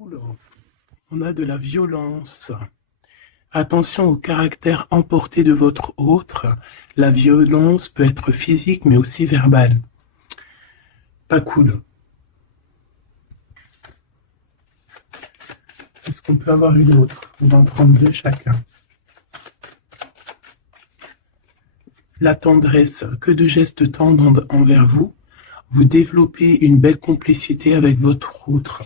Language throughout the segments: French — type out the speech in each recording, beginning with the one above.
Oula. On a de la violence. Attention au caractère emporté de votre autre. La violence peut être physique mais aussi verbale. Pas cool. Est-ce qu'on peut avoir une autre? On va en prendre deux chacun. La tendresse, que de gestes tendres envers vous. Vous développez une belle complicité avec votre autre.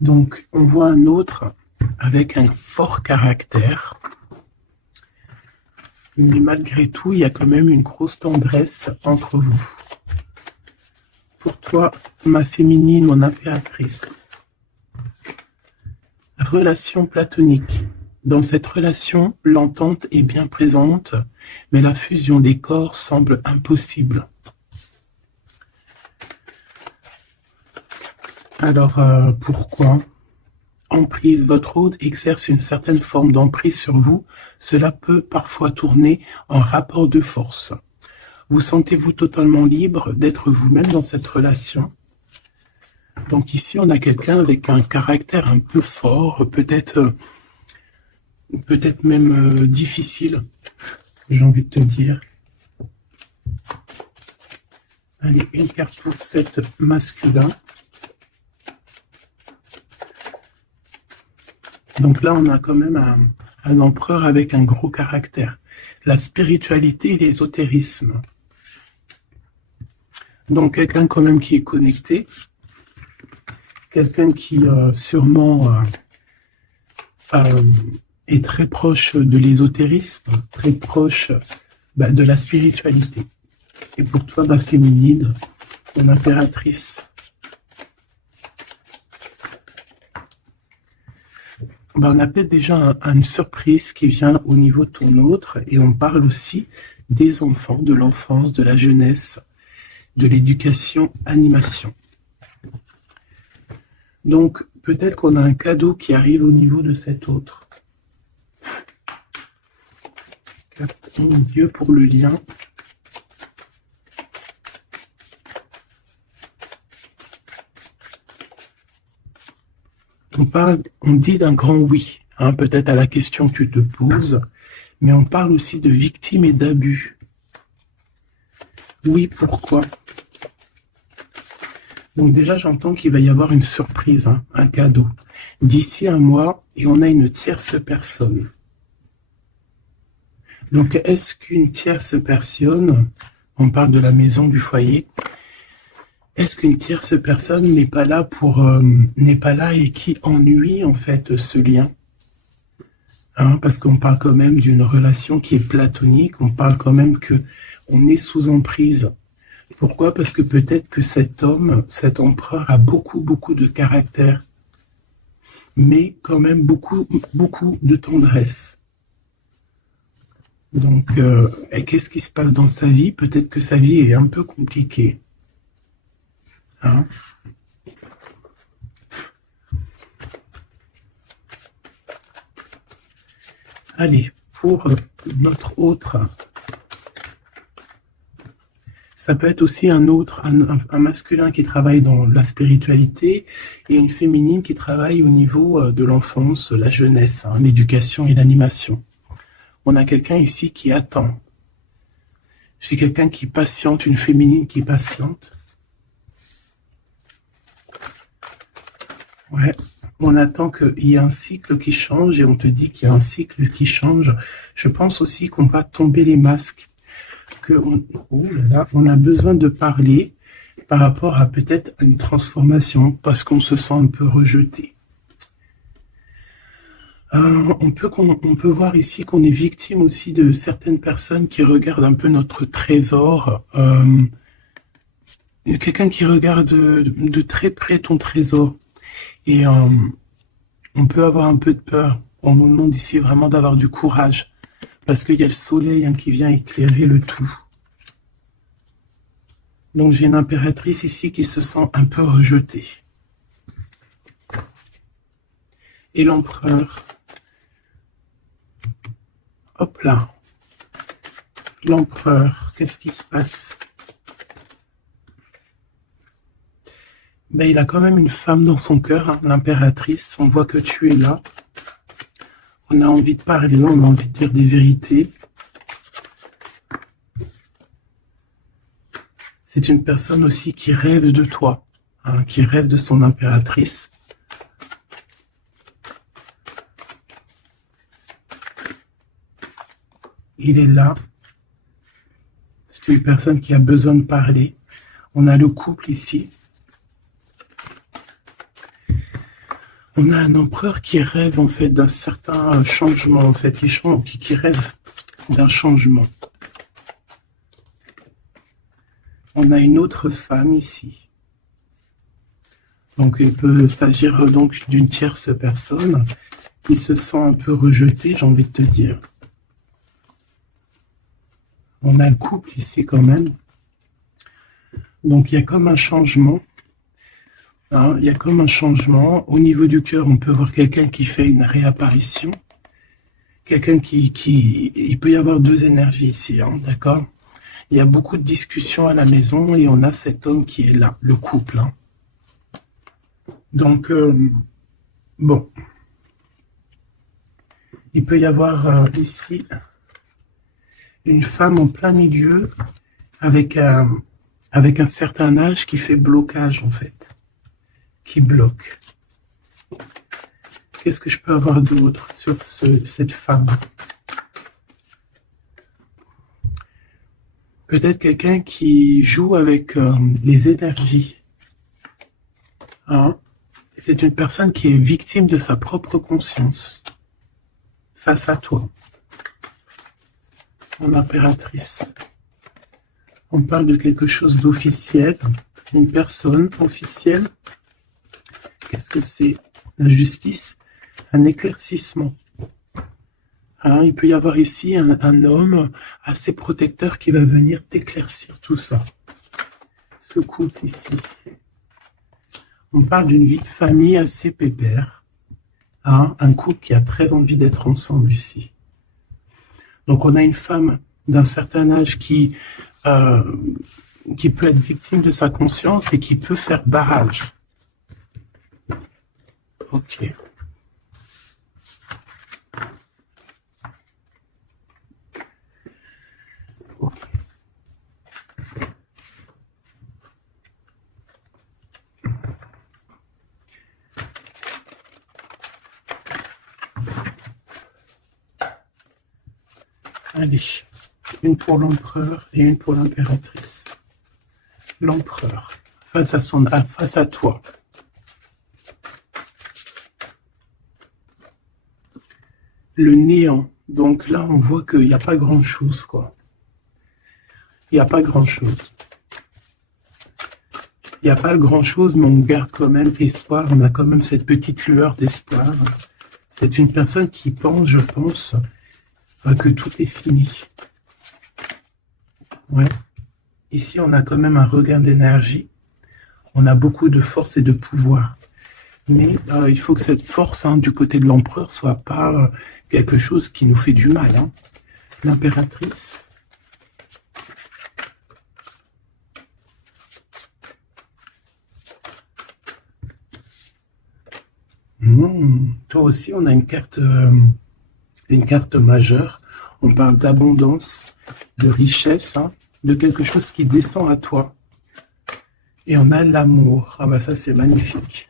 Donc, on voit un autre avec un fort caractère. Mais malgré tout, il y a quand même une grosse tendresse entre vous. Pour toi, ma féminine, mon impératrice. Relation platonique. Dans cette relation, l'entente est bien présente, mais la fusion des corps semble impossible. Alors, pourquoi? Emprise, votre hôte exerce une certaine forme d'emprise sur vous. Cela peut parfois tourner en rapport de force. Vous sentez-vous totalement libre d'être vous-même dans cette relation? Donc ici, on a quelqu'un avec un caractère un peu fort, peut-être même difficile, j'ai envie de te dire. Allez, une carte pour cette masculin. Donc là, on a quand même un empereur avec un gros caractère. La spiritualité et l'ésotérisme. Donc quelqu'un quand même qui est connecté. Quelqu'un qui sûrement est très proche de l'ésotérisme, très proche de la spiritualité. Et pour toi, ma féminine, mon impératrice. On a peut-être déjà une surprise qui vient au niveau de ton autre, et on parle aussi des enfants, de l'enfance, de la jeunesse, de l'éducation, animation. Donc, peut-être qu'on a un cadeau qui arrive au niveau de cet autre. Carte mon Dieu pour le lien. On dit d'un grand oui, hein, peut-être à la question que tu te poses, mais on parle aussi de victimes et d'abus. Oui, pourquoi? Donc déjà, j'entends qu'il va y avoir une surprise, hein, un cadeau. D'ici un mois, et on a une tierce personne. Donc, est-ce qu'une tierce personne, on parle de la maison, du foyer, est-ce qu'une tierce personne n'est pas là n'est pas là et qui ennuie en fait ce lien, hein, parce qu'on parle quand même d'une relation qui est platonique, on parle quand même que on est sous emprise. Pourquoi? Parce que peut-être que cet homme, cet empereur a beaucoup de caractère, mais quand même beaucoup de tendresse. Donc, qu'est-ce qui se passe dans sa vie? Peut-être que sa vie est un peu compliquée. Hein? Allez, pour notre autre, ça peut être aussi un masculin qui travaille dans la spiritualité et une féminine qui travaille au niveau de l'enfance, la jeunesse, hein, l'éducation et l'animation. On a quelqu'un ici qui attend. J'ai quelqu'un qui patiente, une féminine qui patiente. Ouais, on attend qu'il y ait un cycle qui change et on te dit qu'il y a un cycle qui change. Je pense aussi qu'on va tomber les masques, on a besoin de parler par rapport à peut-être une transformation parce qu'on se sent un peu rejeté. On peut voir ici qu'on est victime aussi de certaines personnes qui regardent un peu notre trésor. Quelqu'un qui regarde de très près ton trésor. Et on peut avoir un peu de peur. On nous demande ici vraiment d'avoir du courage. Parce qu'il y a le soleil, hein, qui vient éclairer le tout. Donc j'ai une impératrice ici qui se sent un peu rejetée. Et l'empereur. Hop là. L'empereur, qu'est-ce qui se passe? Ben, il a quand même une femme dans son cœur, hein, l'impératrice. On voit que tu es là. On a envie de parler, on a envie de dire des vérités. C'est une personne aussi qui rêve de toi, hein, qui rêve de son impératrice. Il est là. C'est une personne qui a besoin de parler. On a le couple ici. On a un empereur qui rêve en fait d'un certain changement, en fait, qui rêve d'un changement. On a une autre femme ici. Donc il peut s'agir donc d'une tierce personne qui se sent un peu rejetée, j'ai envie de te dire. On a le couple ici quand même. Donc il y a comme un changement. Hein, il y a comme un changement. Au niveau du cœur, on peut voir quelqu'un qui fait une réapparition. Quelqu'un il peut y avoir deux énergies ici, hein, d'accord? Il y a beaucoup de discussions à la maison et on a cet homme qui est là, le couple. Hein. Donc, bon. Il peut y avoir ici une femme en plein milieu avec un certain âge qui fait blocage en fait, qui bloque. Qu'est-ce que je peux avoir d'autre sur cette femme? Peut-être quelqu'un qui joue avec les énergies. Hein? C'est une personne qui est victime de sa propre conscience face à toi. Mon impératrice. On parle de quelque chose d'officiel, une personne officielle. Qu'est-ce que c'est? La justice, un éclaircissement. Hein, il peut y avoir ici un homme assez protecteur qui va venir t'éclaircir tout ça. Ce couple ici. On parle d'une vie de famille assez pépère. Hein, un couple qui a très envie d'être ensemble ici. Donc on a une femme d'un certain âge qui peut être victime de sa conscience et qui peut faire barrage. Ok. Ok. Allez, une pour l'empereur et une pour l'impératrice. L'empereur, face à toi. Le néant. Donc là, on voit qu'il n'y a pas grand-chose, quoi. Il n'y a pas grand-chose. Il n'y a pas grand-chose, mais on garde quand même espoir. On a quand même cette petite lueur d'espoir. C'est une personne qui pense, je pense, que tout est fini. Ouais. Ici, on a quand même un regain d'énergie. On a beaucoup de force et de pouvoir. Mais il faut que cette force, hein, du côté de l'empereur, soit pas quelque chose qui nous fait du mal. Hein. L'impératrice. Toi aussi, on a une carte majeure. On parle d'abondance, de richesse, hein, de quelque chose qui descend à toi. Et on a l'amour. Ah bah ça, c'est magnifique.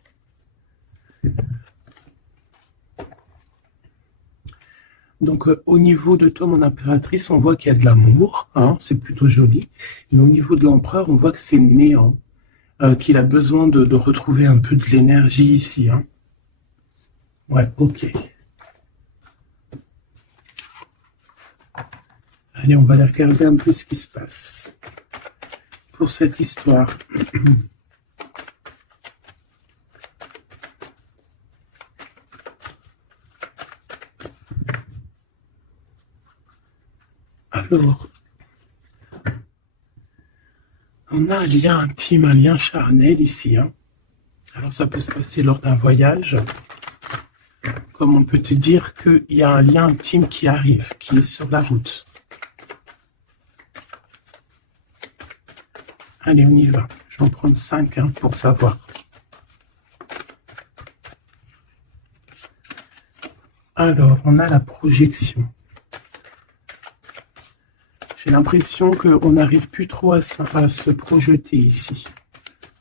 Donc, au niveau de toi, mon impératrice, on voit qu'il y a de l'amour, hein, c'est plutôt joli. Mais au niveau de l'empereur, on voit que c'est néant, qu'il a besoin de retrouver un peu de l'énergie ici. Hein. Ouais, ok. Allez, on va aller regarder un peu ce qui se passe pour cette histoire. Alors, on a un lien intime, un lien charnel ici. Hein. Alors, ça peut se passer lors d'un voyage. Comme on peut te dire qu'il y a un lien intime qui arrive, qui est sur la route. Allez, on y va. Je vais en prendre 5 hein, pour savoir. Alors, on a la projection. J'ai l'impression qu'on n'arrive plus trop à se projeter ici.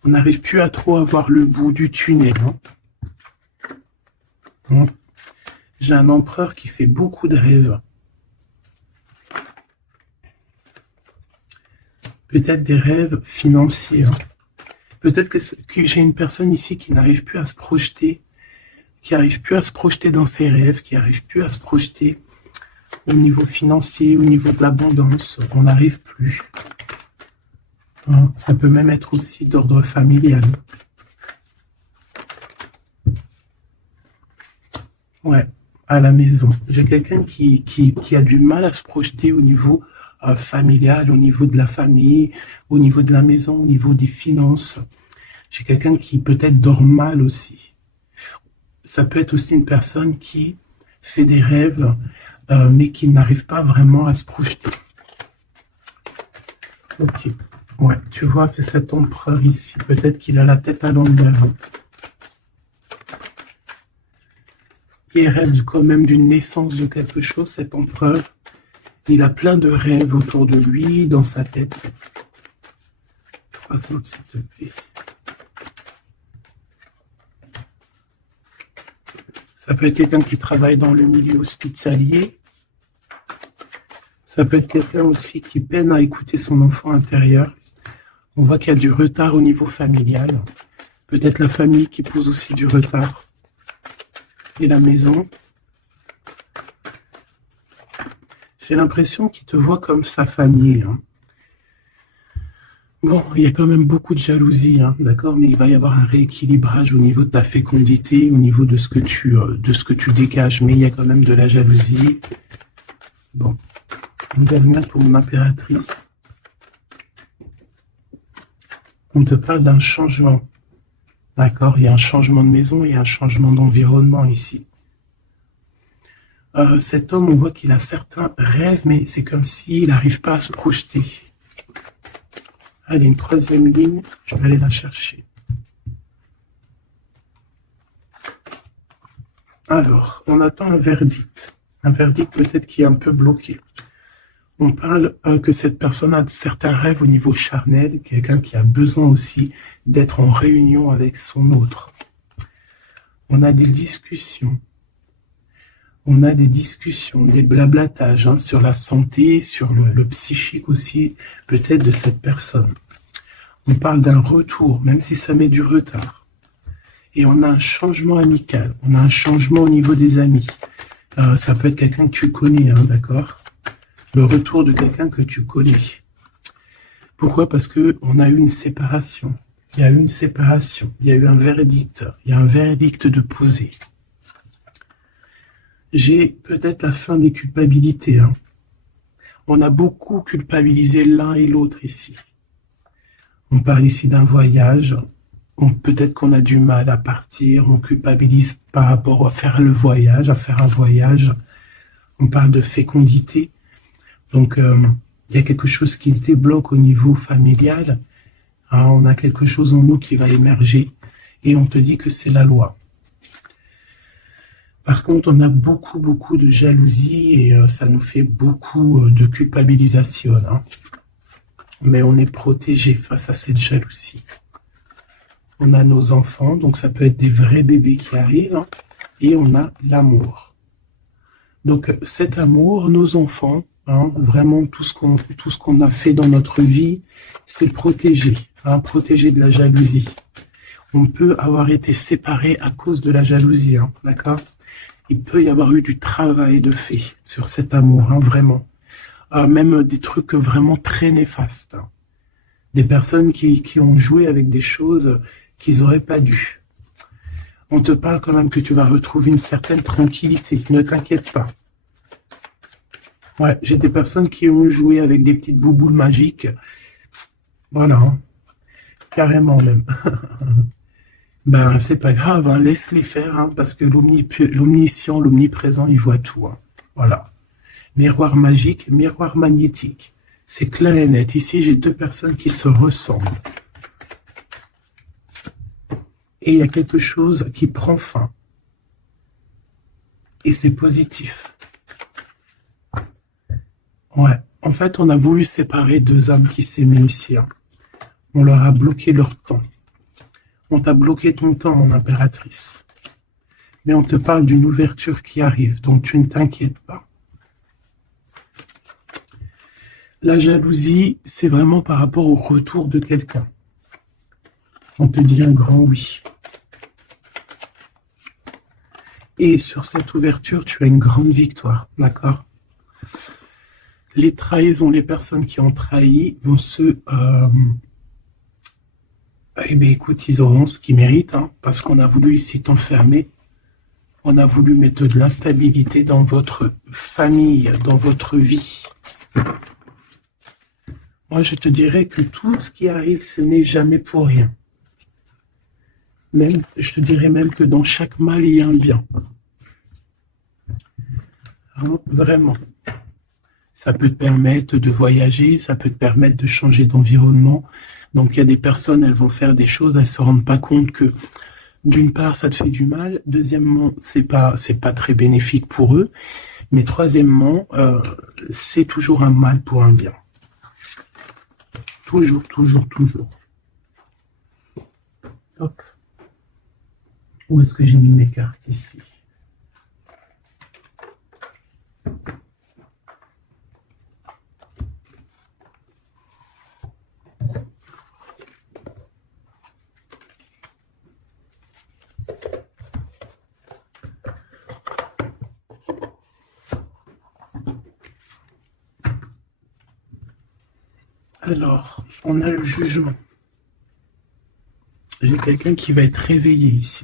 On n'arrive plus à trop avoir le bout du tunnel. Hein. J'ai un empereur qui fait beaucoup de rêves. Peut-être des rêves financiers. Hein. Peut-être que j'ai une personne ici qui n'arrive plus à se projeter, qui n'arrive plus à se projeter dans ses rêves, qui n'arrive plus à se projeter au niveau financier, au niveau de l'abondance. On n'arrive plus. Hein. Ça peut même être aussi d'ordre familial. Ouais, à la maison. J'ai quelqu'un qui a du mal à se projeter au niveau familial, au niveau de la famille, au niveau de la maison, au niveau des finances. J'ai quelqu'un qui peut-être dort mal aussi. Ça peut être aussi une personne qui fait des rêves, mais qui n'arrive pas vraiment à se projeter. Ok. Ouais, tu vois, c'est cet empereur ici. Peut-être qu'il a la tête à l'envers. Il rêve quand même d'une naissance de quelque chose, cet empereur. Il a plein de rêves autour de lui, dans sa tête. 3 autres, s'il te plaît. Ça peut être quelqu'un qui travaille dans le milieu hospitalier. Ça peut être quelqu'un aussi qui peine à écouter son enfant intérieur. On voit qu'il y a du retard au niveau familial. Peut-être la famille qui pose aussi du retard. Et la maison. J'ai l'impression qu'il te voit comme sa famille. Hein. Bon, il y a quand même beaucoup de jalousie, hein, d'accord, mais il va y avoir un rééquilibrage au niveau de ta fécondité, au niveau de ce que tu dégages, mais il y a quand même de la jalousie. Bon, une dernière pour mon impératrice. On te parle d'un changement, d'accord, il y a un changement de maison, il y a un changement d'environnement ici. Cet homme, on voit qu'il a certains rêves, mais c'est comme s'il n'arrive pas à se projeter. Allez, une 3e ligne, je vais aller la chercher. Alors, on attend un verdict. Un verdict peut-être qui est un peu bloqué. On parle que cette personne a certains rêves au niveau charnel, quelqu'un qui a besoin aussi d'être en réunion avec son autre. On a des discussions. On a des discussions, des blablatages hein, sur la santé, sur le psychique aussi, peut-être de cette personne. On parle d'un retour, même si ça met du retard. Et on a un changement amical, on a un changement au niveau des amis. Ça peut être quelqu'un que tu connais, hein, d'accord? Le retour de quelqu'un que tu connais. Pourquoi? Parce que on a eu une séparation. Il y a eu une séparation, il y a eu un verdict, il y a un verdict de poser. J'ai peut-être la fin des culpabilités. Hein. On a beaucoup culpabilisé l'un et l'autre ici. On parle ici d'un voyage. Peut-être qu'on a du mal à partir. On culpabilise par rapport à faire le voyage, à faire un voyage. On parle de fécondité. Donc, il y a quelque chose qui se débloque au niveau familial. Hein, on a quelque chose en nous qui va émerger. Et on te dit que c'est la loi. Par contre, on a beaucoup de jalousie et ça nous fait beaucoup de culpabilisation. Hein. Mais on est protégé face à cette jalousie. On a nos enfants, donc ça peut être des vrais bébés qui arrivent. Hein, et on a l'amour. Donc cet amour, nos enfants, hein, vraiment tout ce qu'on a fait dans notre vie, c'est protégé. Hein, protégé de la jalousie. On peut avoir été séparés à cause de la jalousie. Hein, d'accord ? Il peut y avoir eu du travail de fait sur cet amour, hein, vraiment. Même des trucs vraiment très néfastes. Hein. Des personnes qui ont joué avec des choses qu'ils n'auraient pas dû. On te parle quand même que tu vas retrouver une certaine tranquillité. Ne t'inquiète pas. Ouais, j'ai des personnes qui ont joué avec des petites bouboules magiques. Voilà. Hein. Carrément même. Ben, c'est pas grave, hein, laisse-les faire, hein, parce que l'omniscient, l'omniprésent, il voit tout. Hein. Voilà. Miroir magique, miroir magnétique. C'est clair et net. Ici, j'ai 2 personnes qui se ressemblent. Et il y a quelque chose qui prend fin. Et c'est positif. Ouais. En fait, on a voulu séparer deux âmes qui s'aimaient ici, hein. On leur a bloqué leur temps. On t'a bloqué ton temps, mon impératrice. Mais on te parle d'une ouverture qui arrive, donc tu ne t'inquiètes pas. La jalousie, c'est vraiment par rapport au retour de quelqu'un. On te dit un grand oui. Et sur cette ouverture, tu as une grande victoire, d'accord? Les trahisons, les personnes qui ont trahi vont eh bien, écoute, ils auront ce qu'ils méritent, hein, parce qu'on a voulu ici t'enfermer. On a voulu mettre de l'instabilité dans votre famille, dans votre vie. Moi, je te dirais que tout ce qui arrive, ce n'est jamais pour rien. Même, je te dirais même que dans chaque mal, il y a un bien. Hein, vraiment. Ça peut te permettre de voyager, ça peut te permettre de changer d'environnement. Donc, il y a des personnes, elles vont faire des choses, elles se rendent pas compte que, d'une part, ça te fait du mal. Deuxièmement, c'est pas très bénéfique pour eux. Mais troisièmement, c'est toujours un mal pour un bien. Toujours, toujours, toujours. Hop. Où est-ce que j'ai mis mes cartes ici? Alors, on a le jugement. J'ai quelqu'un qui va être réveillé ici.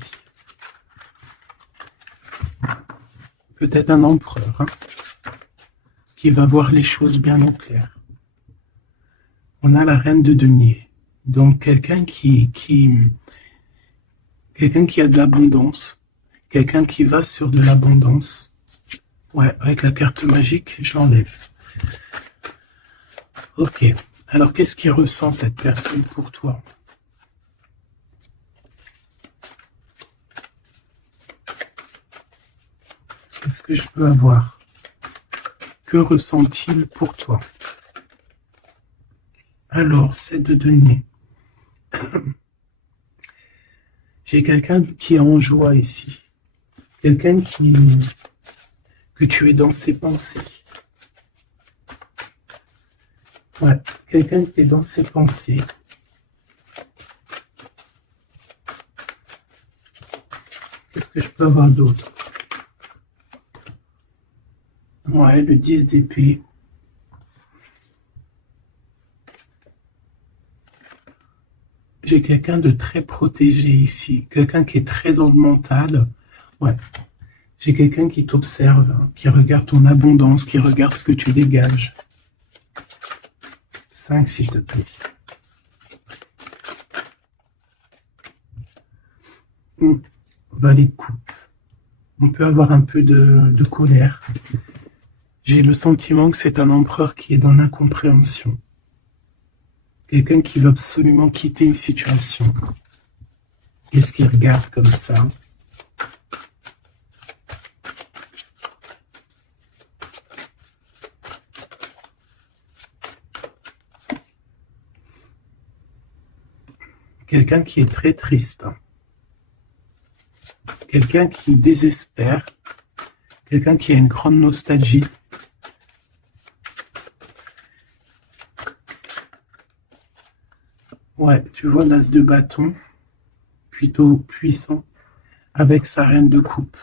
Peut-être un empereur, hein, qui va voir les choses bien au clair. On a la reine de denier. Donc, quelqu'un qui a de l'abondance. Quelqu'un qui va sur de l'abondance. Ouais, avec la carte magique, je l'enlève. Ok. Alors, qu'est-ce qu'il ressent cette personne pour toi? Qu'est-ce que je peux avoir? Que ressent-il pour toi? Alors, c'est de denier. J'ai quelqu'un qui est en joie ici. Quelqu'un que tu es dans ses pensées. Ouais, quelqu'un qui est dans ses pensées. Qu'est-ce que je peux avoir d'autre? Ouais, le 10 d'épée. J'ai quelqu'un de très protégé ici. Quelqu'un qui est très dans le mental. Ouais. J'ai quelqu'un qui t'observe, hein, qui regarde ton abondance, qui regarde ce que tu dégages. 5, s'il te plaît. Valet de coupe. On peut avoir un peu de colère. J'ai le sentiment que c'est un empereur qui est dans l'incompréhension. Quelqu'un qui veut absolument quitter une situation. Qu'est-ce qu'il regarde comme ça? Quelqu'un qui est très triste. Quelqu'un qui désespère. Quelqu'un qui a une grande nostalgie. Ouais, tu vois l'as de bâton, plutôt puissant, avec sa reine de coupe.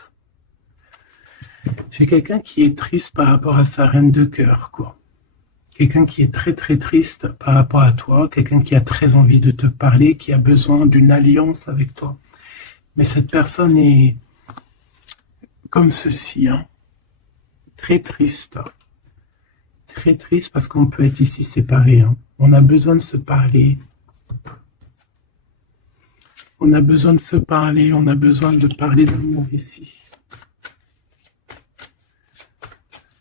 J'ai quelqu'un qui est triste par rapport à sa reine de cœur, quoi. Quelqu'un qui est très très triste par rapport à toi, quelqu'un qui a très envie de te parler, qui a besoin d'une alliance avec toi. Mais cette personne est comme ceci, hein, très triste. Très triste parce qu'on peut être ici séparés, hein. On a besoin de se parler. On a besoin de se parler, on a besoin de parler d'amour ici.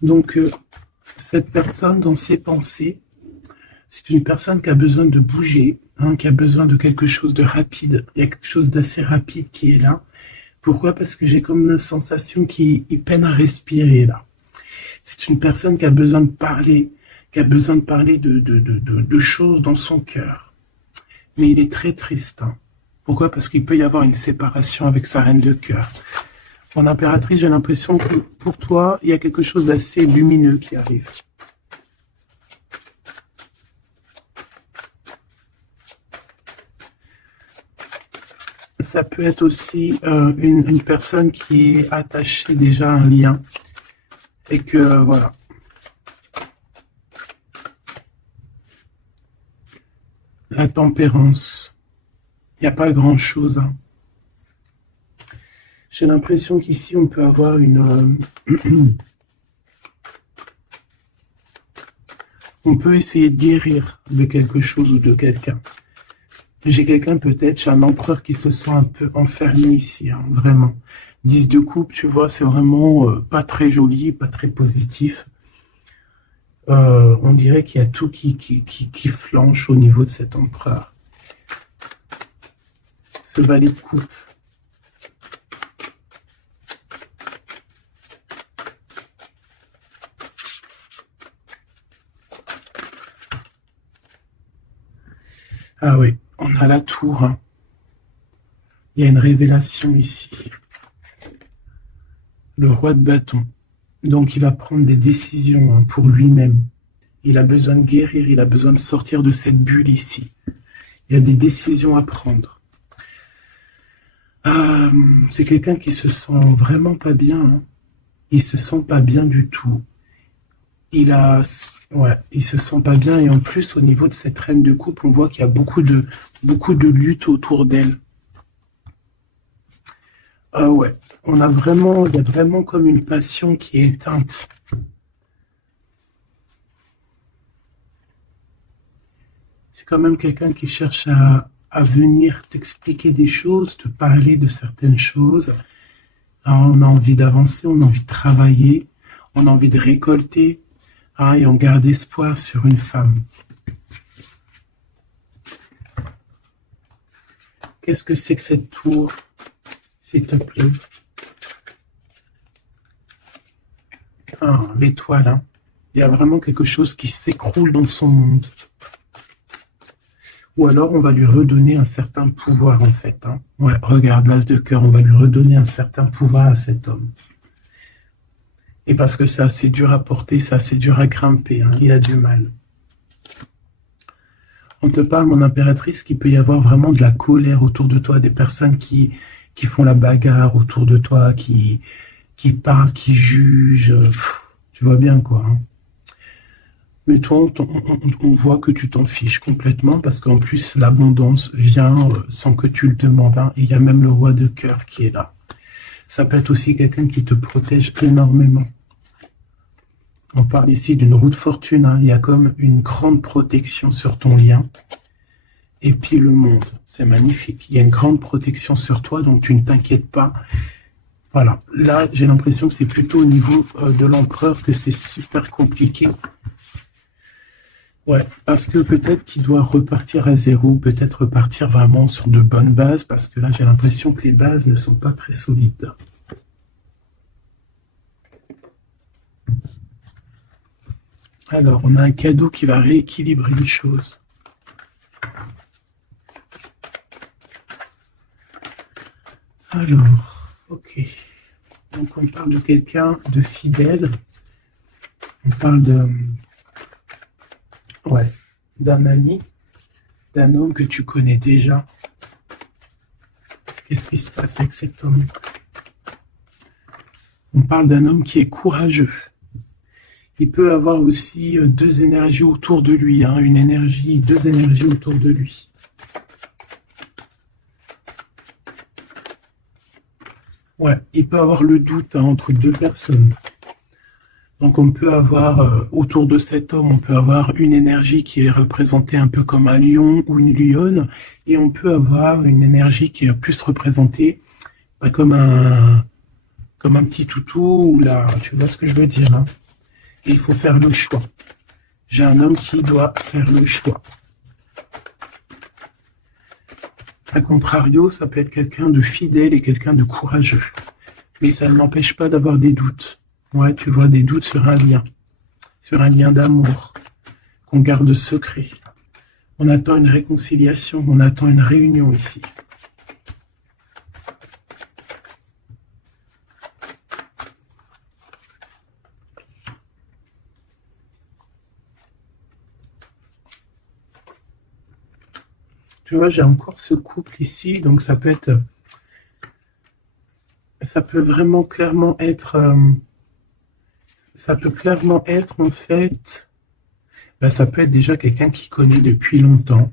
Donc, cette personne, dans ses pensées, c'est une personne qui a besoin de bouger, hein, qui a besoin de quelque chose de rapide. Il y a quelque chose d'assez rapide qui est là Pourquoi? Parce que j'ai comme une sensation qu'il peine à respirer, là. C'est une personne qui a besoin de parler, qui a besoin de parler de choses dans son cœur. Mais il est très triste, hein. Pourquoi? Parce qu'il peut y avoir une séparation avec sa reine de cœur. Mon impératrice, j'ai l'impression que pour toi, il y a quelque chose d'assez lumineux qui arrive. Ça peut être aussi une personne qui est attachée déjà à un lien. Et que, voilà. La tempérance. Il n'y a pas grand-chose, hein. J'ai l'impression qu'ici, on peut avoir une... on peut essayer de guérir de quelque chose ou de quelqu'un. J'ai quelqu'un peut-être, j'ai un empereur qui se sent un peu enfermé ici, hein, vraiment. 10 de coupe, tu vois, c'est vraiment pas très joli, pas très positif. On dirait qu'il y a tout qui flanche au niveau de cet empereur. Ce valet de coupe. Ah oui, on a la tour, hein. Il y a une révélation ici. Le roi de bâton. Donc il va prendre des décisions, hein, pour lui-même. Il a besoin de guérir, il a besoin de sortir de cette bulle ici. Il y a des décisions à prendre. C'est quelqu'un qui se sent vraiment pas bien, hein. Il se sent pas bien du tout. Ouais, il se sent pas bien et en plus au niveau de cette reine de coupe, on voit qu'il y a beaucoup de lutte autour d'elle. Ah ouais, il y a vraiment comme une passion qui est éteinte. C'est quand même quelqu'un qui cherche à venir t'expliquer des choses, te parler de certaines choses. Alors, on a envie d'avancer, on a envie de travailler, on a envie de récolter, hein, et on garde espoir sur une femme. Qu'est-ce que c'est que cette tour, s'il te plaît? Ah, l'étoile, hein. Il y a vraiment quelque chose qui s'écroule dans son monde. Ou alors, on va lui redonner un certain pouvoir, en fait, hein. Ouais, regarde, l'as de cœur, on va lui redonner un certain pouvoir à cet homme. Et parce que c'est assez dur à porter, c'est assez dur à grimper, hein. Il a du mal. On te parle, mon impératrice, qu'il peut y avoir vraiment de la colère autour de toi, des personnes qui font la bagarre autour de toi, qui parlent, qui jugent. Tu vois bien, quoi, hein. Mais toi, on voit que tu t'en fiches complètement parce qu'en plus, l'abondance vient sans que tu le demandes, hein. Et il y a même le roi de cœur qui est là. Ça peut être aussi quelqu'un qui te protège énormément. On parle ici d'une roue de fortune, hein. Il y a comme une grande protection sur ton lien. Et puis le monde, c'est magnifique. Il y a une grande protection sur toi, donc tu ne t'inquiètes pas. Voilà, là, j'ai l'impression que c'est plutôt au niveau de l'empereur que c'est super compliqué. Ouais, parce que peut-être qu'il doit repartir à zéro, peut-être repartir vraiment sur de bonnes bases, parce que là, j'ai l'impression que les bases ne sont pas très solides. Alors, on a un cadeau qui va rééquilibrer les choses. Alors, ok. Donc, on parle de quelqu'un de fidèle. On parle d'un ami, d'un homme que tu connais déjà. Qu'est-ce qui se passe avec cet homme? On parle d'un homme qui est courageux. Il peut avoir aussi deux énergies autour de lui, hein, deux énergies autour de lui. Ouais, il peut avoir le doute, hein, entre deux personnes. Donc on peut avoir, autour de cet homme, on peut avoir une énergie qui est représentée un peu comme un lion ou une lionne, et on peut avoir une énergie qui est plus représentée comme un petit toutou, ou là, tu vois ce que je veux dire, hein. Et il faut faire le choix. J'ai un homme qui doit faire le choix. A contrario, ça peut être quelqu'un de fidèle et quelqu'un de courageux. Mais ça ne l'empêche pas d'avoir des doutes. Ouais, tu vois, des doutes sur un lien d'amour, qu'on garde secret. On attend une réconciliation, on attend une réunion ici. Tu vois, j'ai encore ce couple ici, donc ça peut vraiment clairement être, ça peut clairement être en fait, ça peut être déjà quelqu'un qui connaît depuis longtemps,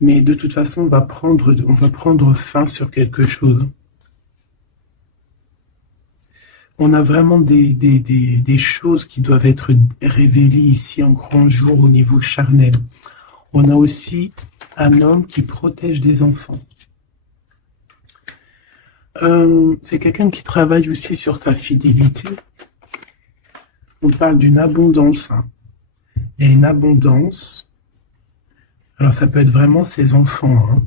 mais de toute façon, on va prendre fin sur quelque chose. On a vraiment des choses qui doivent être révélées ici en grand jour au niveau charnel. On a aussi un homme qui protège des enfants. C'est quelqu'un qui travaille aussi sur sa fidélité. On parle d'une abondance. Hein. Il y a une abondance. Alors ça peut être vraiment ses enfants.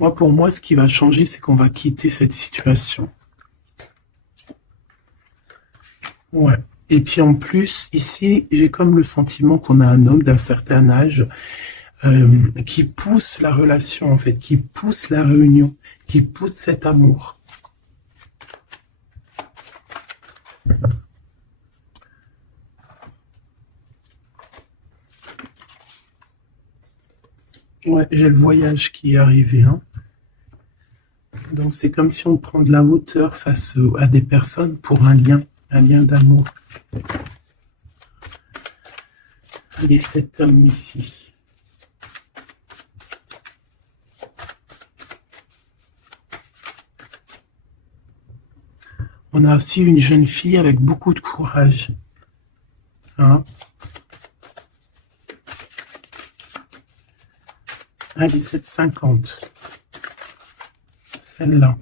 Hein. Pour moi, ce qui va changer, c'est qu'on va quitter cette situation. Ouais. Et puis en plus, ici, j'ai comme le sentiment qu'on a un homme d'un certain âge qui pousse la relation, en fait, qui pousse la réunion, qui pousse cet amour. Ouais, j'ai le voyage qui est arrivé. Hein. Donc c'est comme si on prend de la hauteur face à des personnes pour un lien d'amour. Et cet homme ici. On a aussi une jeune fille avec beaucoup de courage. Hein? Allez, 750. Celle-là.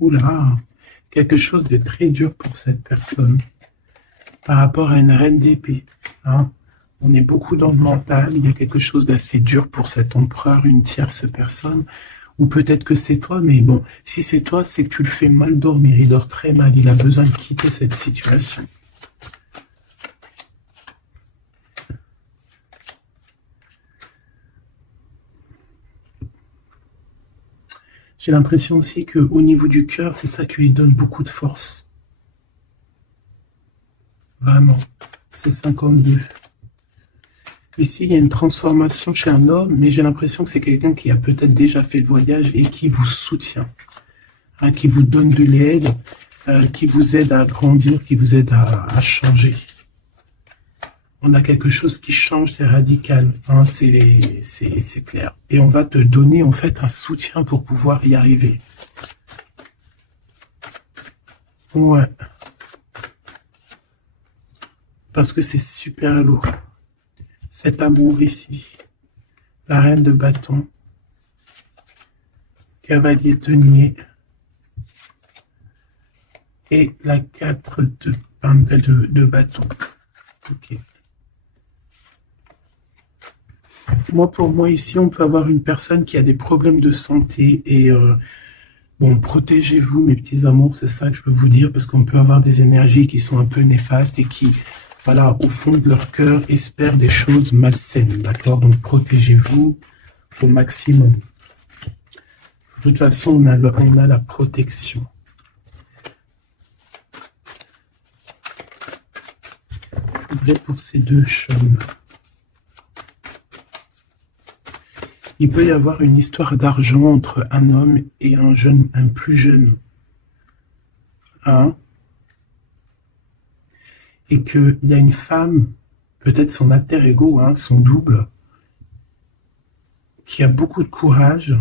Oula, quelque chose de très dur pour cette personne. Par rapport à une reine d'épée. Hein? On est beaucoup dans le mental. Il y a quelque chose d'assez dur pour cet empereur, une tierce personne. Ou peut-être que c'est toi, mais bon, si c'est toi, c'est que tu le fais mal dormir. Il dort très mal. Il a besoin de quitter cette situation. J'ai l'impression aussi qu'au niveau du cœur, c'est ça qui lui donne beaucoup de force. Vraiment. C'est 52. Ici, il y a une transformation chez un homme, mais j'ai l'impression que c'est quelqu'un qui a peut-être déjà fait le voyage et qui vous soutient, hein, qui vous donne de l'aide, qui vous aide à grandir, qui vous aide à changer. On a quelque chose qui change, c'est radical, hein, c'est clair. Et on va te donner en fait un soutien pour pouvoir y arriver. Ouais. Parce que c'est super lourd. Cet amour ici, la reine de bâton, cavalier denier et la 4 de bâton. Ok. Pour moi ici, on peut avoir une personne qui a des problèmes de santé et bon, protégez-vous mes petits amours, c'est ça que je veux vous dire, parce qu'on peut avoir des énergies qui sont un peu néfastes et qui, voilà, au fond de leur cœur, espèrent des choses malsaines, d'accord? Donc, protégez-vous au maximum. De toute façon, on a la protection. Je voulais pour ces deux chemins. Il peut y avoir une histoire d'argent entre un homme et un plus jeune. Hein? Et qu'il y a une femme, peut-être son alter ego, hein, son double, qui a beaucoup de courage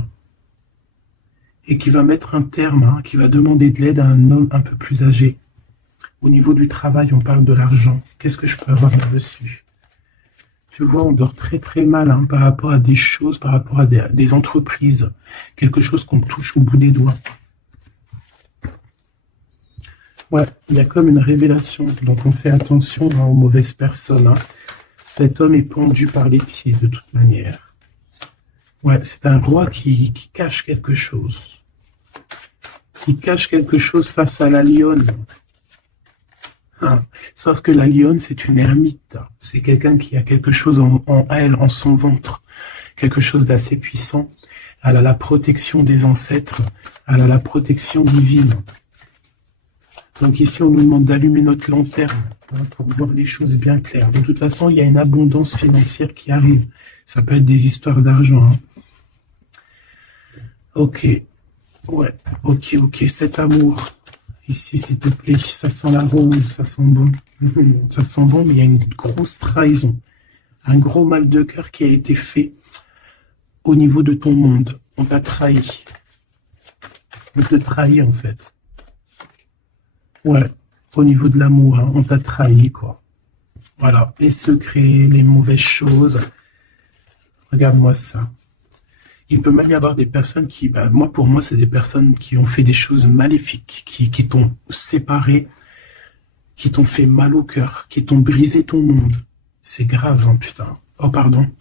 et qui va mettre un terme, hein, qui va demander de l'aide à un homme un peu plus âgé. Au niveau du travail, on parle de l'argent. Qu'est-ce que je peux avoir là-dessus? Tu vois, on dort très très mal, hein, par rapport à des choses, par rapport à des entreprises. Quelque chose qu'on touche au bout des doigts. Ouais, il y a comme une révélation. Donc on fait attention, hein, aux mauvaises personnes. Hein. Cet homme est pendu par les pieds de toute manière. Ouais, c'est un roi qui cache quelque chose. Qui cache quelque chose face à la lionne. Hein. Sauf que la lionne, c'est une ermite. C'est quelqu'un qui a quelque chose en elle, en son ventre. Quelque chose d'assez puissant. Elle a la protection des ancêtres. Elle a la protection divine. Donc ici, on nous demande d'allumer notre lanterne pour voir les choses bien claires. De toute façon, il y a une abondance financière qui arrive. Ça peut être des histoires d'argent. Hein. Ok. Ouais. Ok. Cet amour. Ici, s'il te plaît. Ça sent la rose. Ça sent bon. Ça sent bon, mais il y a une grosse trahison. Un gros mal de cœur qui a été fait au niveau de ton monde. On t'a trahi. On te trahit, en fait. Ouais, au niveau de l'amour, hein, on t'a trahi, quoi. Voilà, les secrets, les mauvaises choses. Regarde-moi ça. Il peut même y avoir des personnes qui, pour moi, c'est des personnes qui ont fait des choses maléfiques, qui t'ont séparé, qui t'ont fait mal au cœur, qui t'ont brisé ton monde. C'est grave, hein, putain. Oh, pardon.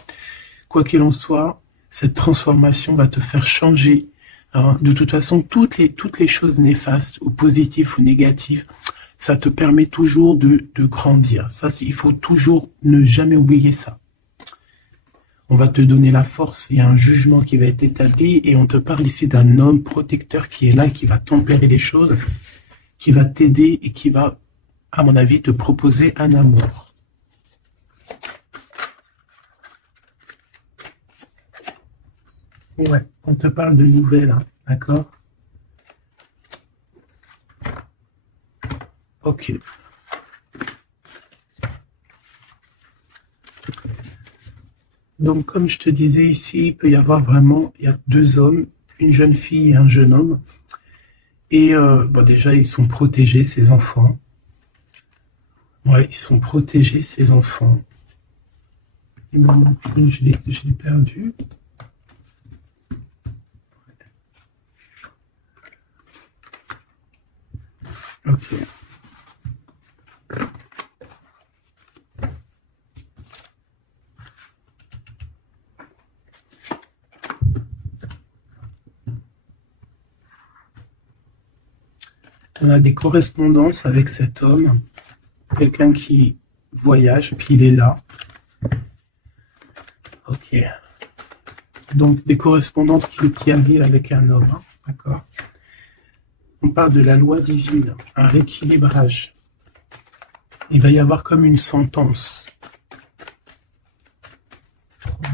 Quoi qu'il en soit, cette transformation va te faire changer. Hein. De toute façon, toutes les choses néfastes ou positives ou négatives, ça te permet toujours de grandir. Ça, il faut toujours ne jamais oublier ça. On va te donner la force, il y a un jugement qui va être établi et on te parle ici d'un homme protecteur qui est là, qui va tempérer les choses, qui va t'aider et qui va, à mon avis, te proposer un amour. Ouais, on te parle de nouvelles, hein, d'accord? Ok. Donc, comme je te disais ici, il peut y avoir vraiment, il y a deux hommes, une jeune fille et un jeune homme. Et déjà, ils sont protégés, ces enfants. Ouais, ils sont protégés, ces enfants. Et moi, je l'ai perdu. Ok. On a des correspondances avec cet homme, quelqu'un qui voyage, puis il est là. Ok. Donc, des correspondances qui arrivent avec un homme, hein, d'accord? On parle de la loi divine, un rééquilibrage. Il va y avoir comme une sentence.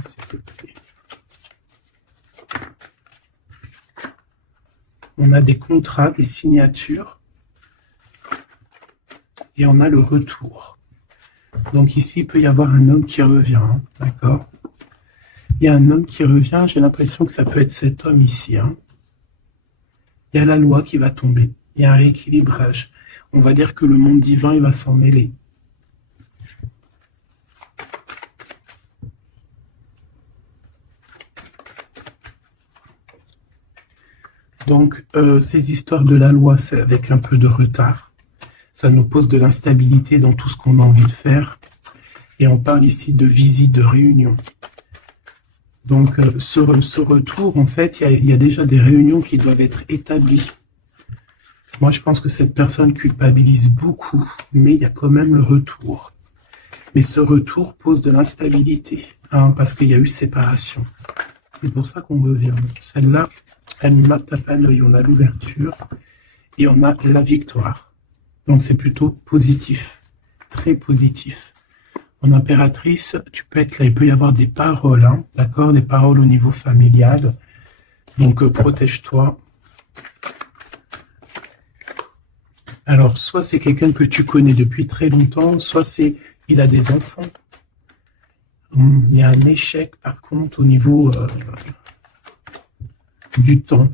S'il te plaît. On a des contrats, des signatures, et on a le retour. Donc ici, il peut y avoir un homme qui revient, hein, d'accord? Il y a un homme qui revient, j'ai l'impression que ça peut être cet homme ici, hein. Il y a la loi qui va tomber. Il y a un rééquilibrage. On va dire que le monde divin, il va s'en mêler. Donc, ces histoires de la loi, c'est avec un peu de retard. Ça nous pose de l'instabilité dans tout ce qu'on a envie de faire. Et on parle ici de visite, de réunion. Donc, ce retour, en fait, il y a déjà des réunions qui doivent être établies. Moi, je pense que cette personne culpabilise beaucoup, mais il y a quand même le retour. Mais ce retour pose de l'instabilité, hein, parce qu'il y a eu séparation. C'est pour ça qu'on revient. Celle-là, elle m'a tapé à l'œil. On a l'ouverture et on a la victoire. Donc, c'est plutôt positif, très positif. En impératrice, tu peux être là, il peut y avoir des paroles, hein, d'accord, des paroles au niveau familial. Donc, protège-toi. Alors, soit c'est quelqu'un que tu connais depuis très longtemps, soit il a des enfants. Il y a un échec, par contre, au niveau du temps.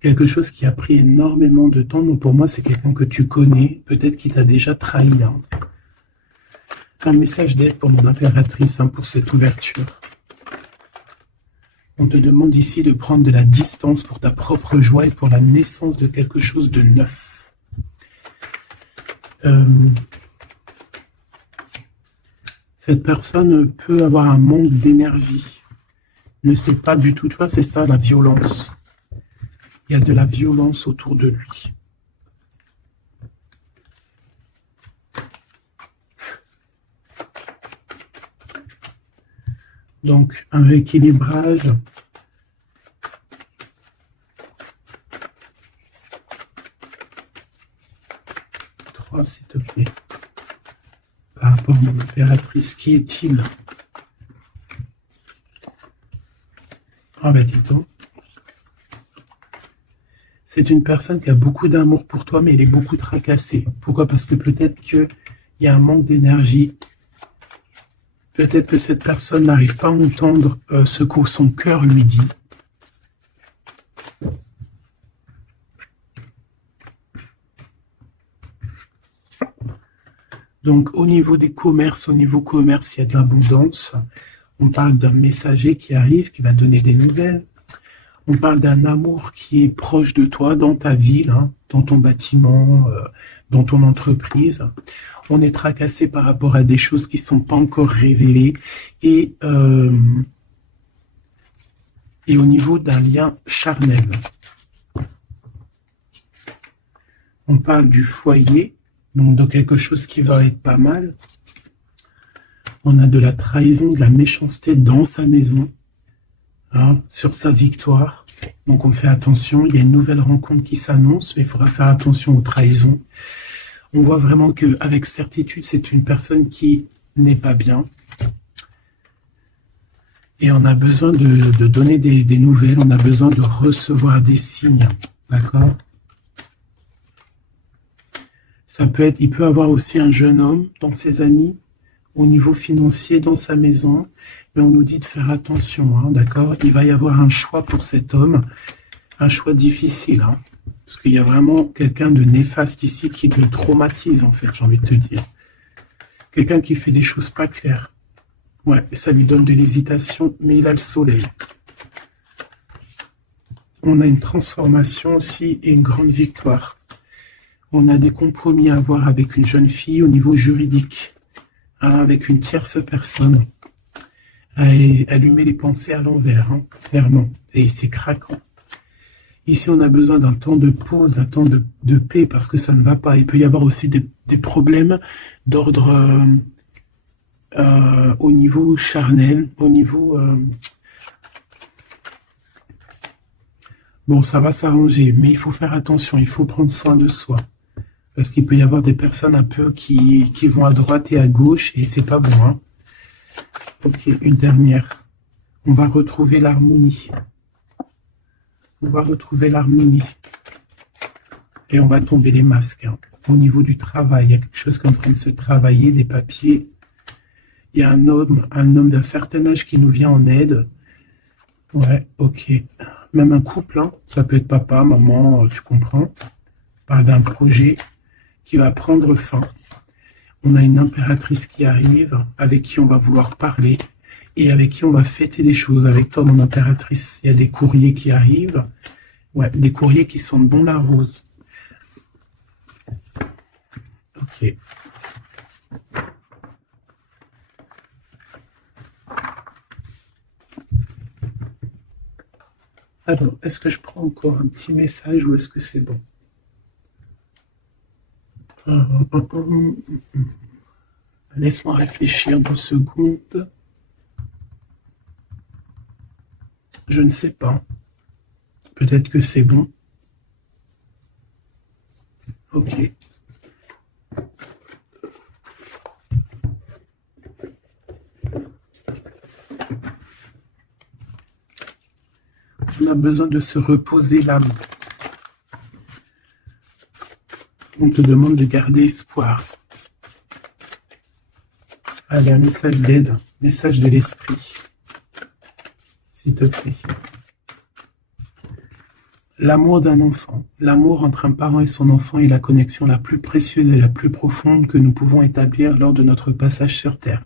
Quelque chose qui a pris énormément de temps. Donc, pour moi, c'est quelqu'un que tu connais, peut-être qui t'a déjà trahi. Hein. Un message d'aide pour mon impératrice, hein, pour cette ouverture. On te demande ici de prendre de la distance pour ta propre joie et pour la naissance de quelque chose de neuf. Cette personne peut avoir un manque d'énergie, ne sait pas du tout, tu vois, c'est ça la violence. Il y a de la violence autour de lui. Donc, un rééquilibrage. Trois, s'il te plaît. Par rapport à mon impératrice, qui est-il? Ah ben dis donc. C'est une personne qui a beaucoup d'amour pour toi, mais elle est beaucoup tracassée. Pourquoi? Parce que peut-être qu'il y a un manque d'énergie. Peut-être que cette personne n'arrive pas à entendre ce que son cœur lui dit. Donc, au niveau des commerces, il y a de l'abondance. On parle d'un messager qui arrive, qui va donner des nouvelles. On parle d'un amour qui est proche de toi, dans ta ville, hein, dans ton bâtiment, dans ton entreprise. On est tracassé par rapport à des choses qui ne sont pas encore révélées. Et au niveau d'un lien charnel. On parle du foyer, donc de quelque chose qui va être pas mal. On a de la trahison, de la méchanceté dans sa maison, hein, sur sa victoire. Donc on fait attention, il y a une nouvelle rencontre qui s'annonce, mais il faudra faire attention aux trahisons. On voit vraiment qu'avec certitude, c'est une personne qui n'est pas bien. Et on a besoin de donner des nouvelles, on a besoin de recevoir des signes, d'accord? Ça peut être, il peut avoir aussi un jeune homme dans ses amis, au niveau financier, dans sa maison, mais on nous dit de faire attention, hein, d'accord? Il va y avoir un choix pour cet homme, un choix difficile, hein, parce qu'il y a vraiment quelqu'un de néfaste ici qui le traumatise, en fait, j'ai envie de te dire. Quelqu'un qui fait des choses pas claires. Ouais, ça lui donne de l'hésitation, mais il a le soleil. On a une transformation aussi et une grande victoire. On a des compromis à avoir avec une jeune fille au niveau juridique, hein, avec une tierce personne. Elle lui met les pensées à l'envers, hein, clairement, et c'est craquant. Ici, on a besoin d'un temps de pause, d'un temps de paix, parce que ça ne va pas. Il peut y avoir aussi des problèmes d'ordre au niveau charnel, au niveau... Bon, ça va s'arranger, mais il faut faire attention, il faut prendre soin de soi. Parce qu'il peut y avoir des personnes un peu qui vont à droite et à gauche, et c'est pas bon, hein. Ok, une dernière. On va retrouver l'harmonie. On va retrouver l'harmonie. Et on va tomber les masques, hein. Au niveau du travail, il y a quelque chose qui est en train de se travailler, des papiers. Il y a un homme d'un certain âge qui nous vient en aide. Ouais, ok. Même un couple, hein. Ça peut être papa, maman, tu comprends. On parle d'un projet qui va prendre fin. On a une impératrice qui arrive, avec qui on va vouloir parler, et avec qui on va fêter des choses. Avec toi, mon impératrice, il y a des courriers qui arrivent. Ouais, des courriers qui sentent bon la rose. Ok. Alors, est-ce que je prends encore un petit message ou est-ce que c'est bon? Laisse-moi réfléchir 2 secondes. Je ne sais pas. Peut-être que c'est bon. Ok. On a besoin de se reposer l'âme. On te demande de garder espoir. Allez, un message d'aide, message de l'esprit. S'il te plaît. L'amour d'un enfant, l'amour entre un parent et son enfant est la connexion la plus précieuse et la plus profonde que nous pouvons établir lors de notre passage sur Terre.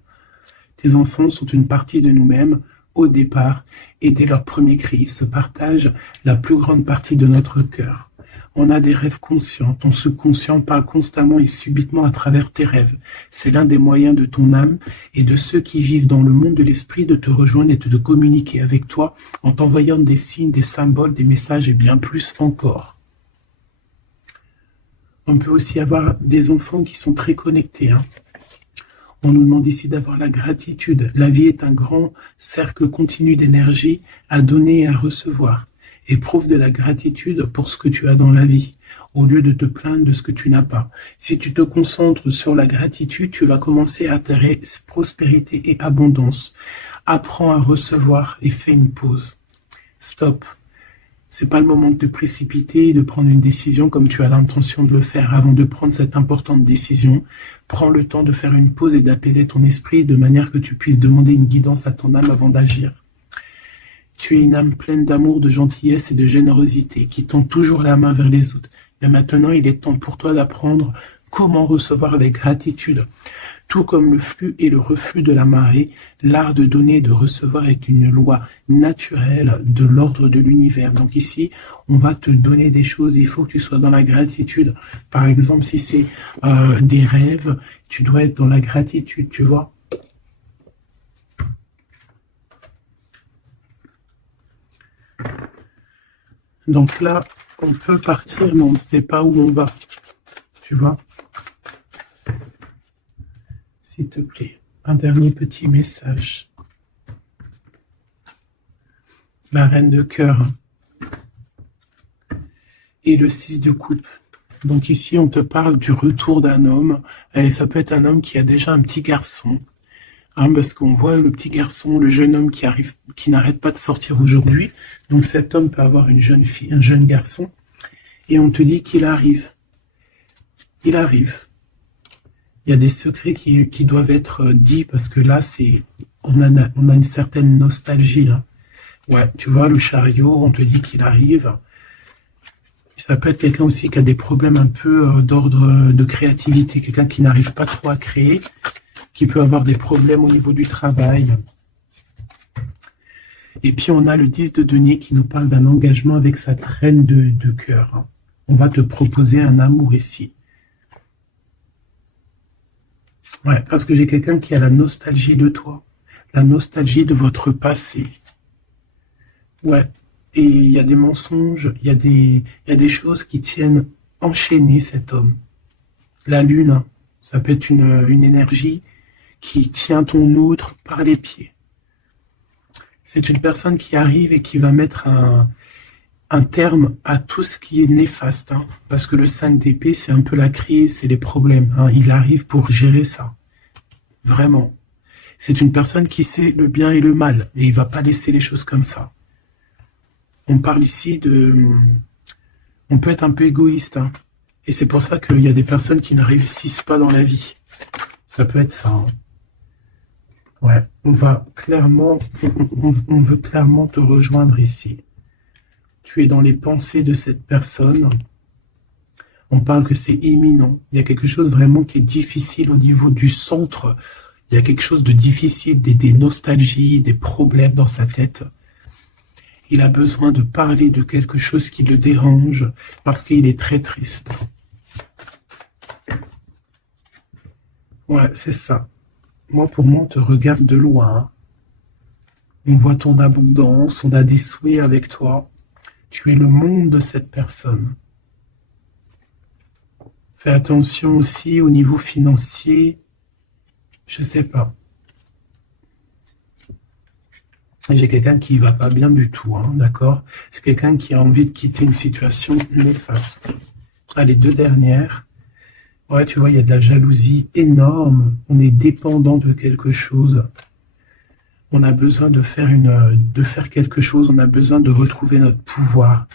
Tes enfants sont une partie de nous-mêmes au départ et dès leur premier cri, ils se partagent la plus grande partie de notre cœur. On a des rêves conscients. Ton subconscient parle constamment et subitement à travers tes rêves. C'est l'un des moyens de ton âme et de ceux qui vivent dans le monde de l'esprit de te rejoindre et de te communiquer avec toi en t'envoyant des signes, des symboles, des messages et bien plus encore. On peut aussi avoir des enfants qui sont très connectés. On nous demande ici d'avoir la gratitude. La vie est un grand cercle continu d'énergie à donner et à recevoir. Éprouve de la gratitude pour ce que tu as dans la vie, au lieu de te plaindre de ce que tu n'as pas. Si tu te concentres sur la gratitude, tu vas commencer à attirer prospérité et abondance. Apprends à recevoir et fais une pause. Stop. C'est pas le moment de te précipiter et de prendre une décision comme tu as l'intention de le faire. Avant de prendre cette importante décision, prends le temps de faire une pause et d'apaiser ton esprit de manière que tu puisses demander une guidance à ton âme avant d'agir. Tu es une âme pleine d'amour, de gentillesse et de générosité qui tend toujours la main vers les autres. Mais maintenant, il est temps pour toi d'apprendre comment recevoir avec gratitude. Tout comme le flux et le reflux de la marée, l'art de donner et de recevoir est une loi naturelle de l'ordre de l'univers. Donc ici, on va te donner des choses, il faut que tu sois dans la gratitude. Par exemple, si c'est des rêves, tu dois être dans la gratitude, tu vois. Donc là, on peut partir, mais on ne sait pas où on va, tu vois. S'il te plaît, un dernier petit message. La reine de cœur et le 6 de coupe. Donc ici, on te parle du retour d'un homme. Et ça peut être un homme qui a déjà un petit garçon. Parce qu'on voit le petit garçon, le jeune homme qui n'arrête pas de sortir aujourd'hui. Donc cet homme peut avoir une jeune fille, un jeune garçon. Et on te dit qu'il arrive. Il arrive. Il y a des secrets qui doivent être dits parce que là, on a une certaine nostalgie. Ouais, tu vois, le chariot, on te dit qu'il arrive. Ça peut être quelqu'un aussi qui a des problèmes un peu d'ordre de créativité, quelqu'un qui n'arrive pas trop à créer, qui peut avoir des problèmes au niveau du travail. Et puis on a le 10 de denier qui nous parle d'un engagement avec sa reine de cœur. On va te proposer un amour ici. Ouais, parce que j'ai quelqu'un qui a la nostalgie de toi, la nostalgie de votre passé. Ouais, et il y a des mensonges, il y a des choses qui tiennent enchaîner cet homme. La lune, ça peut être une énergie qui tient ton outre par les pieds. C'est une personne qui arrive et qui va mettre un terme à tout ce qui est néfaste, parce que le 5 d'épée, c'est un peu la crise, c'est les problèmes. Il arrive pour gérer ça. Vraiment. C'est une personne qui sait le bien et le mal, et il va pas laisser les choses comme ça. On parle ici on peut être un peu égoïste, et c'est pour ça qu'il y a des personnes qui ne réussissent pas dans la vie. Ça peut être ça. Ouais, on veut clairement te rejoindre ici. Tu es dans les pensées de cette personne. On parle que c'est imminent. Il y a quelque chose vraiment qui est difficile au niveau du centre. Il y a quelque chose de difficile, des nostalgies, des problèmes dans sa tête. Il a besoin de parler de quelque chose qui le dérange parce qu'il est très triste. Ouais, c'est ça. Moi, pour moi, on te regarde de loin. On voit ton abondance, on a des souhaits avec toi. Tu es le monde de cette personne. Fais attention aussi au niveau financier. Je sais pas. J'ai quelqu'un qui va pas bien du tout, d'accord? C'est quelqu'un qui a envie de quitter une situation néfaste. Les deux dernières. Ouais, tu vois, il y a de la jalousie énorme. On est dépendant de quelque chose. On a besoin de faire quelque chose. On a besoin de retrouver notre pouvoir.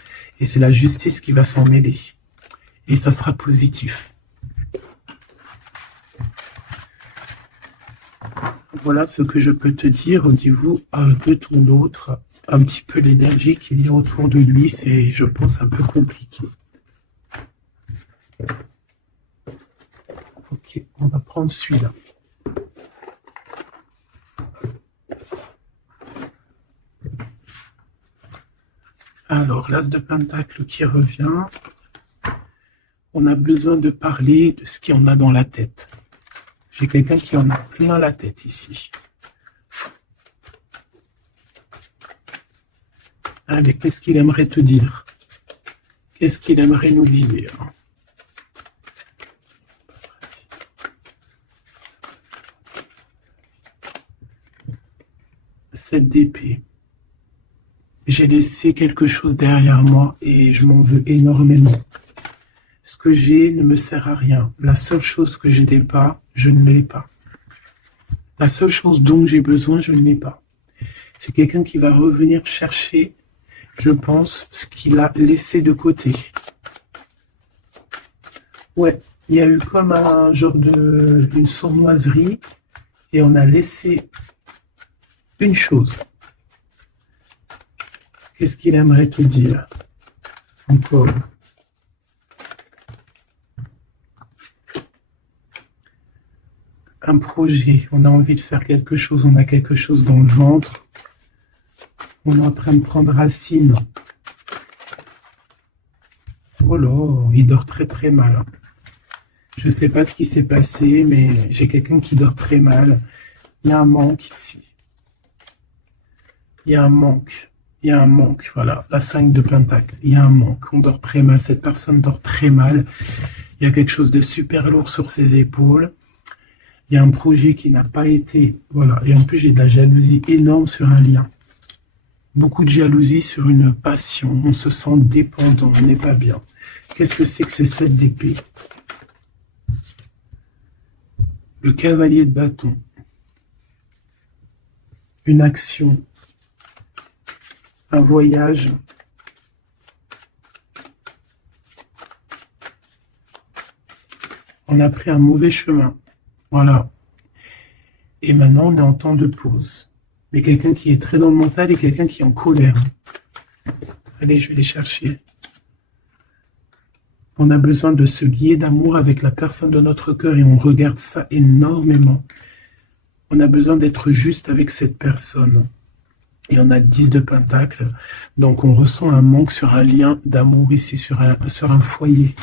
Et c'est la justice qui va s'en mêler. Et ça sera positif. Voilà ce que je peux te dire au niveau de ton autre. Un petit peu l'énergie qu'il y a autour de lui, c'est, je pense, un peu compliqué. Ok, on va prendre celui-là. Alors, l'as de pentacle qui revient. On a besoin de parler de ce qu'il y en a dans la tête. J'ai quelqu'un qui en a plein la tête ici. Allez, qu'est-ce qu'il aimerait te dire? Qu'est-ce qu'il aimerait nous dire? Cette d'épée. J'ai laissé quelque chose derrière moi et je m'en veux énormément. Ce que j'ai ne me sert à rien. La seule chose que je n'ai pas, je ne l'ai pas. La seule chose dont j'ai besoin, je ne l'ai pas. C'est quelqu'un qui va revenir chercher, je pense, ce qu'il a laissé de côté. Ouais, il y a eu comme un genre une sournoiserie et on a laissé une chose. Qu'est-ce qu'il aimerait te dire? Encore. Un projet, on a envie de faire quelque chose, on a quelque chose dans le ventre. On est en train de prendre racine. Oh là, il dort très très mal. Je ne sais pas ce qui s'est passé, mais j'ai quelqu'un qui dort très mal. Il y a un manque ici. Il y a un manque. Il y a un manque, voilà, la 5 de Pentacle. Il y a un manque, on dort très mal, cette personne dort très mal. Il y a quelque chose de super lourd sur ses épaules. Il y a un projet qui n'a pas été, voilà. Et en plus, j'ai de la jalousie énorme sur un lien. Beaucoup de jalousie sur une passion. On se sent dépendant, on n'est pas bien. Qu'est-ce que c'est que ces 7 d'épée? Le cavalier de bâton. Une action. Un voyage. On a pris un mauvais chemin. Voilà. Et maintenant, on est en temps de pause. Mais quelqu'un qui est très dans le mental et quelqu'un qui est en colère. Allez, je vais les chercher. On a besoin de se lier d'amour avec la personne de notre cœur et on regarde ça énormément. On a besoin d'être juste avec cette personne. Et on a le 10 de Pentacle. Donc on ressent un manque sur un lien d'amour ici, sur un foyer.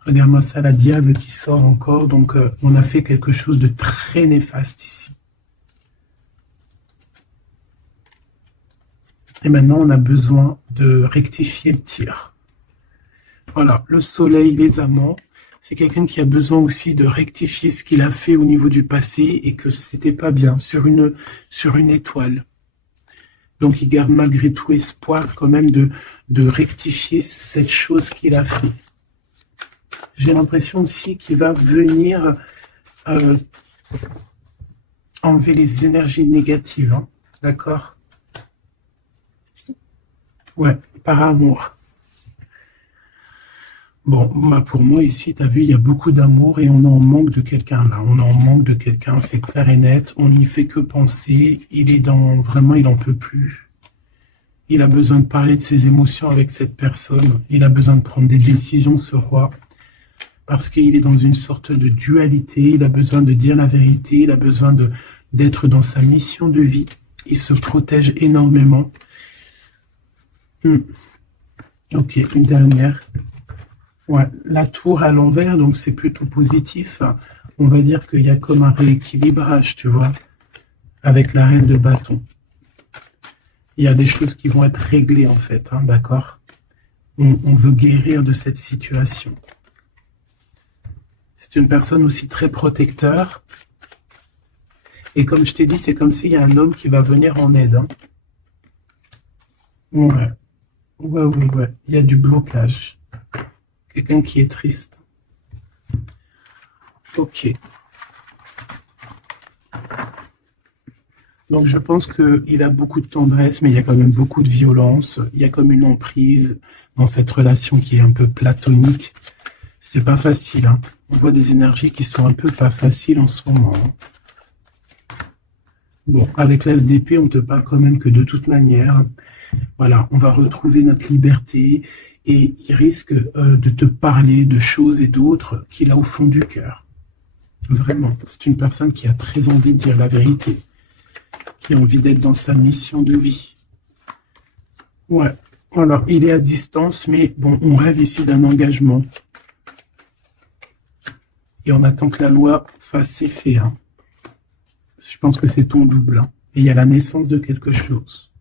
Regarde-moi ça, la diable qui sort encore. Donc on a fait quelque chose de très néfaste ici. Et maintenant on a besoin de rectifier le tir. Voilà, le soleil, les amants. C'est quelqu'un qui a besoin aussi de rectifier ce qu'il a fait au niveau du passé et que c'était pas bien, sur une étoile. Donc il garde malgré tout espoir quand même de rectifier cette chose qu'il a fait. J'ai l'impression aussi qu'il va venir enlever les énergies négatives, hein, d'accord? Ouais, par amour. Bon, bah pour moi ici, tu as vu, il y a beaucoup d'amour et on est en manque de quelqu'un là. On est en manque de quelqu'un, c'est clair et net. On n'y fait que penser. Il est vraiment, il n'en peut plus. Il a besoin de parler de ses émotions avec cette personne. Il a besoin de prendre des décisions, ce roi. Parce qu'il est dans une sorte de dualité. Il a besoin de dire la vérité. Il a besoin d'être dans sa mission de vie. Il se protège énormément. Ok, une dernière. Ouais, la tour à l'envers, donc c'est plutôt positif. On va dire qu'il y a comme un rééquilibrage, tu vois, avec la reine de bâton. Il y a des choses qui vont être réglées, en fait, hein, d'accord? On veut guérir de cette situation. C'est une personne aussi très protecteur. Et comme je t'ai dit, c'est comme s'il y a un homme qui va venir en aide. Hein. Ouais. Ouais. Il y a du blocage. Quelqu'un qui est triste. Ok. Donc je pense qu'il a beaucoup de tendresse, mais il y a quand même beaucoup de violence. Il y a comme une emprise dans cette relation qui est un peu platonique. C'est pas facile. Hein. On voit des énergies qui sont un peu pas faciles en ce moment. Hein. Bon, avec l'As d'épée, on te parle quand même que de toute manière, voilà, on va retrouver notre liberté. Et il risque de te parler de choses et d'autres qu'il a au fond du cœur. Vraiment, c'est une personne qui a très envie de dire la vérité, qui a envie d'être dans sa mission de vie. Ouais, Alors, il est à distance, mais bon, on rêve ici d'un engagement. Et on attend que la loi fasse ses faits, hein. Je pense que c'est ton double, hein. Et il y a la naissance de quelque chose.